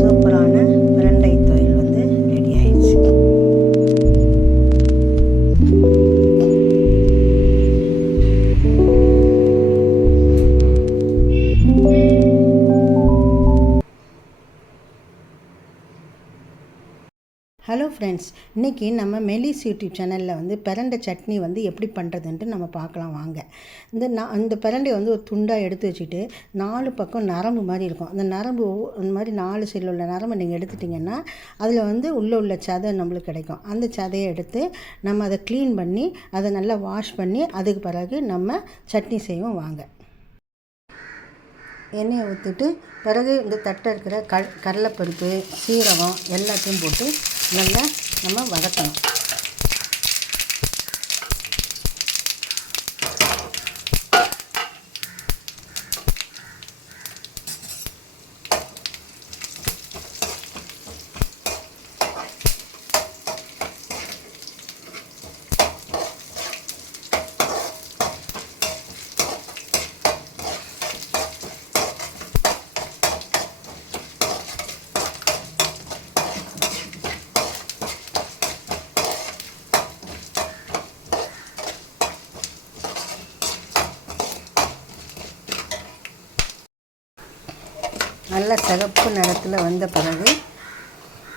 சூப்பரான hello friends இன்றைக்கி நம்ம மெலிஸ் யூடியூப் சேனலில் வந்து பிரண்டை சட்னி வந்து எப்படி பண்ணுறதுன்ட்டு நம்ம பார்க்கலாம் வாங்க. இந்த நான் அந்த பிரண்டையை வந்து ஒரு துண்டாக எடுத்து வச்சுட்டு நாலு பக்கம் நரம்பு மாதிரி இருக்கும். அந்த நரம்பு அந்த இந்த மாதிரி நாலு சைடில் உள்ள நரம்பை நீங்கள் எடுத்துட்டிங்கன்னா அதில் வந்து உள்ளே உள்ள சதை நம்மளுக்கு கிடைக்கும். அந்த சதையை எடுத்து நம்ம அதை க்ளீன் பண்ணி அதை நல்லா வாஷ் பண்ணி அதுக்கு பிறகு நம்ம சட்னி செய்வோம் வாங்க. எண்ணெயை ஊற்றிட்டு பிறகு இந்த தட்டை இருக்கிற க கடலைப்பருப்பு சீரகம் எல்லாத்தையும் போட்டு நல்லா நம்ம வதக்கணும். நல்ல சிகப்பு நிறத்தில் வந்த பிறகு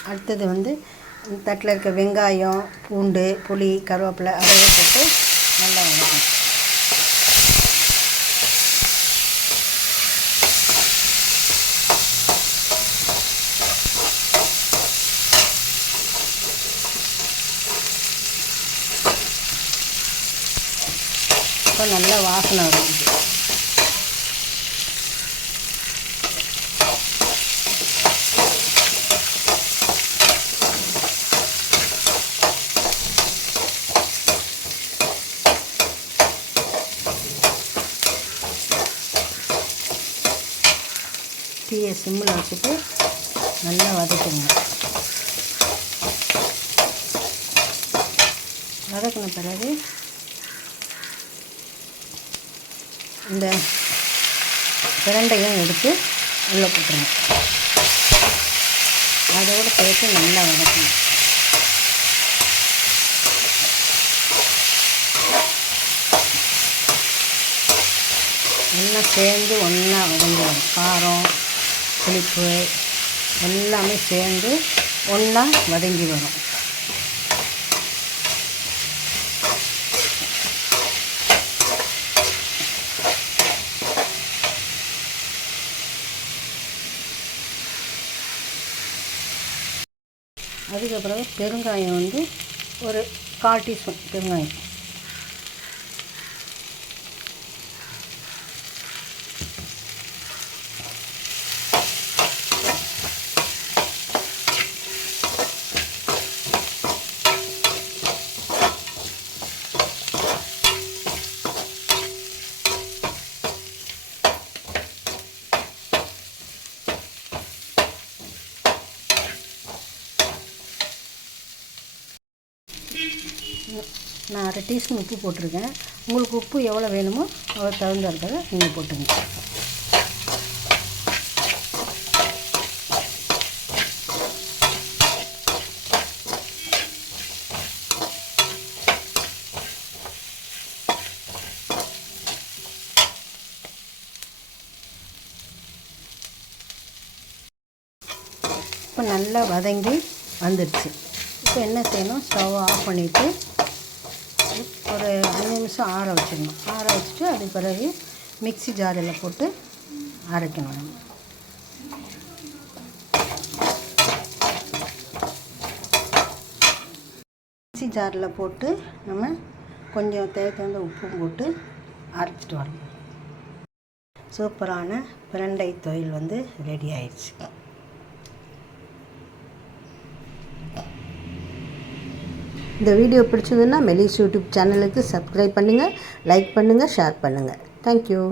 அடுத்தது வந்து தட்டில் இருக்க வெங்காயம் பூண்டு புளி கருவேப்பிலை அதெல்லாம் போட்டு நல்லா வதக்கணும். இப்போ நல்லா வாசனை வரும். தீயை சிம்மில் வச்சுட்டு நல்லா வதக்குங்க. வதக்கின பிறகு இந்த பிரண்டையும் எடுத்து உள்ளே போட்டுருங்க. அதோடு சேர்த்து நல்லா வதக்கணும். எல்லாம் சேர்ந்து ஒன்றா வதங்கிடும் காரம் புளிப்பு எல்லாமே சேர்ந்து ஒன்றா வதங்கி வரும். அதுக்கப்புறம் பெருங்காயம் வந்து ஒரு கால் டீஸ்பூன் பெருங்காயம். நான் அரை டீஸ்பூன் உப்பு போட்டிருக்கேன். உங்களுக்கு உப்பு எவ்வளோ வேணுமோ அவ்வளோ தகுந்த இருக்கிறத நீங்கள் போட்டுங்க இப்போ நல்லா வதங்கி வந்துடுச்சு இப்போ என்ன செய்யணும்? ஸ்டவ் ஆஃப் பண்ணிவிட்டு ஒரு அஞ்சு நிமிஷம் ஆற வச்சிடணும். ஆற வச்சுட்டு அதுக்கு பிறகு மிக்ஸி ஜாரில் போட்டு அரைக்கணும் நம்ம. மிக்ஸி ஜாரில் போட்டு நம்ம கொஞ்சம் தேவை உப்பும் போட்டு அரைச்சிட்டு வரணும். சூப்பரான பிரண்டை தொழில் வந்து ரெடி ஆயிடுச்சு. இந்த வீடியோ பிடிச்சதுன்னா மெலிஸ் யூடியூப் சேனலுக்கு சப்ஸ்கிரைப் பண்ணுங்கள் லைக் பண்ணுங்கள் ஷேர் பண்ணுங்கள் தேங்க்யூ